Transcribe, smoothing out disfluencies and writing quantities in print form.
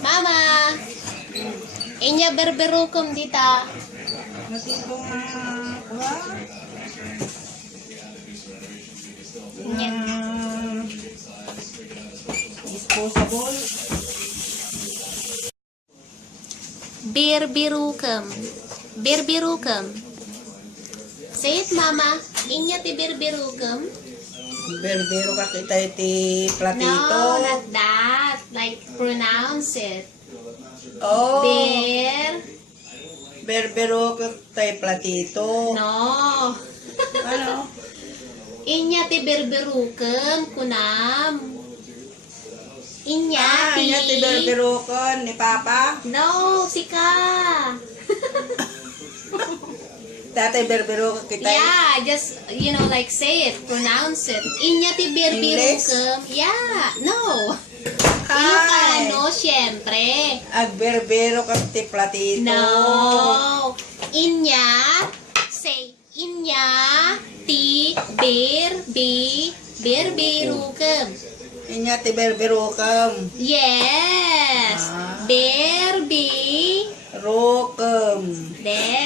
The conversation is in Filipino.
Mama! Inya berberukum dita. Masito nga, kuha. Inya. Disposable. Berberukum. Berberukum. Say it, Mama. Inya ti berberukum. Berbero ka kita iti platito. No, not that. Like, pronounce it. Oh, Ber. berbero ka tayo platito. No. Ano? Inya ti berberukum, kunam. Inya ti. Inya ti berbero ka ni Papa. No, sika. Tatay berbero ka kita. Yeah, just, like, say it, pronounce it. Inya ti berberukum. Yeah, no. Ilocano, syempre. Agberbero ka ti platito. No. Inya, say, inya ti berberukum. Inya ti berbero ka. Yes. Ah. Berbi. Rokem. There.